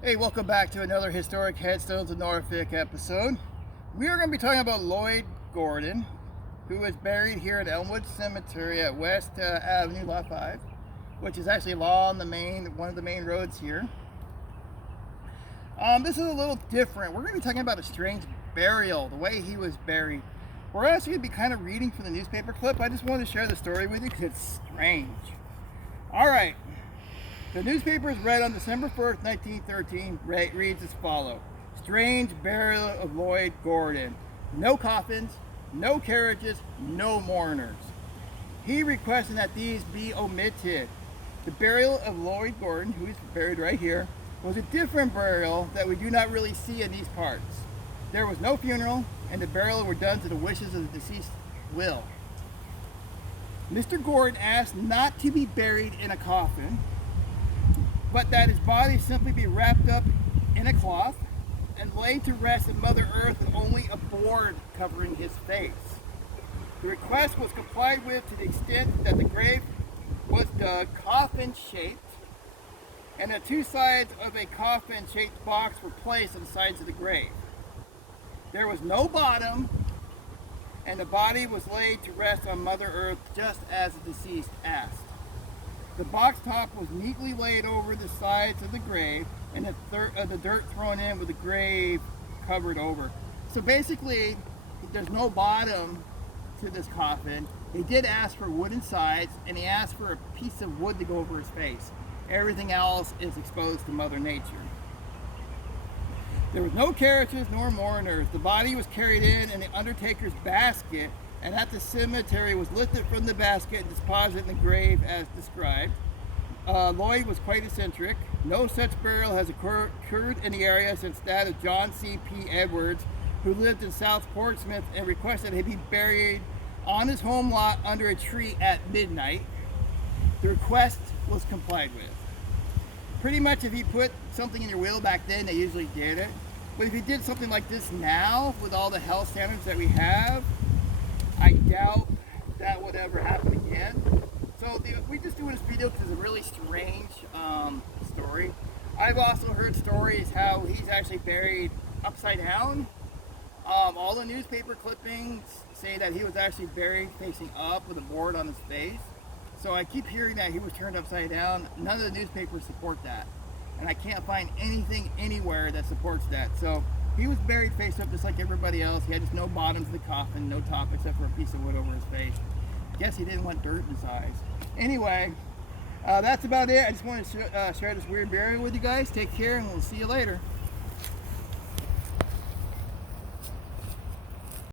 Hey, welcome back to another Historic Headstones of Norfolk episode. We are going to be talking about Lloyd Gordon, who was buried here at Elmwood Cemetery at West Avenue, Lot 5, which is actually along one of the main roads here. This is a little different. We're going to be talking about a strange burial, the way he was buried. We're actually going to be kind of reading from the newspaper clip. I just wanted to share the story with you because it's strange. All right. The newspaper is read on December 1st, 1913, reads as follows. Strange burial of Lloyd Gordon. No coffins, no carriages, no mourners. He requested that these be omitted. The burial of Lloyd Gordon, who is buried right here, was a different burial that we do not really see in these parts. There was no funeral, and the burial were done to the wishes of the deceased will. Mr. Gordon asked not to be buried in a coffin, but that his body simply be wrapped up in a cloth and laid to rest in Mother Earth with only a board covering his face. The request was complied with to the extent that the grave was dug coffin-shaped, and the two sides of a coffin-shaped box were placed on the sides of the grave. There was no bottom, and the body was laid to rest on Mother Earth just as the deceased asked. The box top was neatly laid over the sides of the grave, and the dirt thrown in with the grave covered over. So basically, there's no bottom to this coffin. He did ask for wooden sides, and he asked for a piece of wood to go over his face. Everything else is exposed to Mother Nature. There was no carriages nor mourners. The body was carried in the undertaker's basket, and at the cemetery was lifted from the basket and deposited in the grave as described. Lloyd was quite eccentric. No such burial has occurred in the area since that of John C.P. Edwards, who lived in South Portsmouth and requested he be buried on his home lot under a tree at midnight. The request was complied with. Pretty much if you put something in your will back then, they usually did it. But if you did something like this now, with all the health standards that we have, I doubt that would ever happen again. So we just doing this video because it's a really strange story. I've also heard stories how he's actually buried upside down. All the newspaper clippings say that he was actually buried facing up with a board on his face. So I keep hearing that he was turned upside down. None of the newspapers support that. And I can't find anything anywhere that supports that. So he was buried face up just like everybody else. He had just no bottom to the coffin, no top except for a piece of wood over his face. Guess he didn't want dirt in his eyes. Anyway, that's about it. I just wanted to share this weird burial with you guys. Take care, and we'll see you later.